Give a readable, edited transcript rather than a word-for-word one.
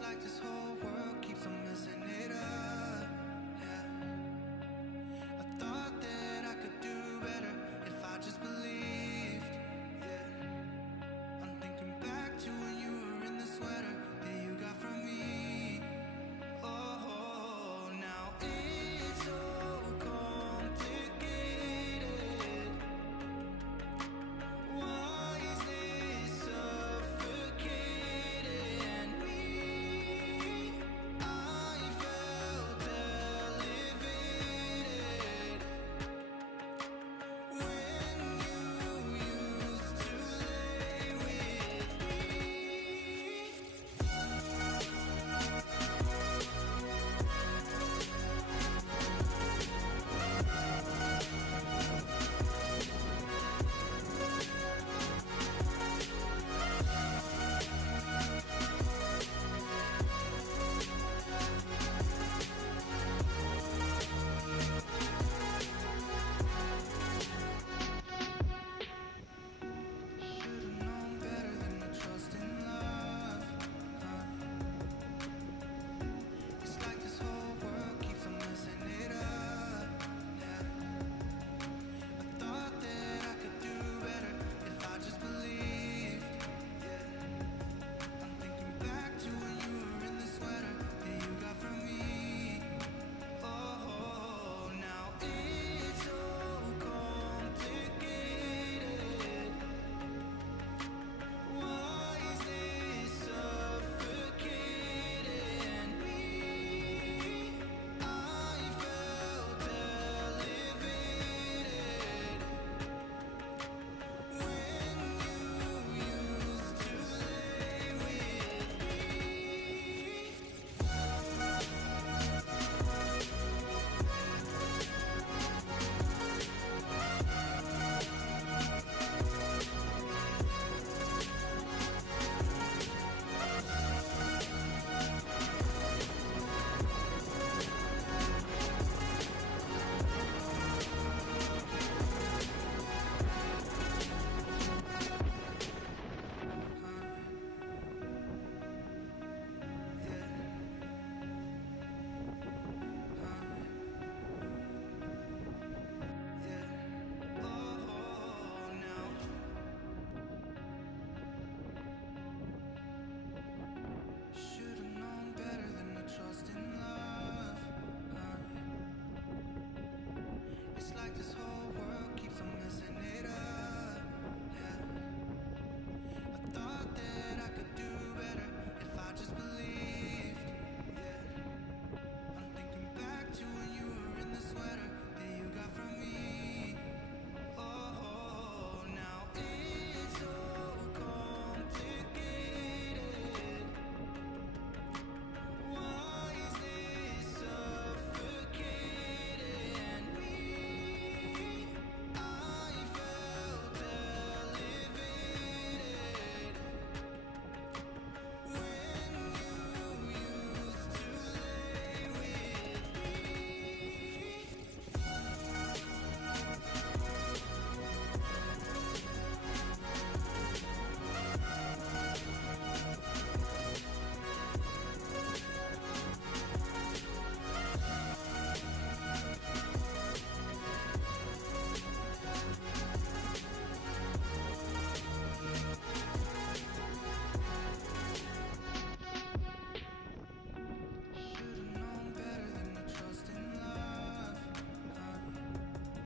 like this whole world keeps on messing it up. Yeah. I thought that I could do better if I just believed. Yeah. I'm thinking back to when you were in the sweater that you got from me. Oh, now it's so complicated. Why is this suffocating me? I felt elevated when you used to lay with me. Should've known better than to trust in love. It's like this whole world keeps on messing it up. Yeah. I thought that I could do better if I just believed. Yeah. I'm thinking back to when you were in the sweater that you got from me. Oh, now it's so complicated. Why is this suffocating me? I felt elevated when you used to lay with me. Should've known better than to trust in love. It's like this whole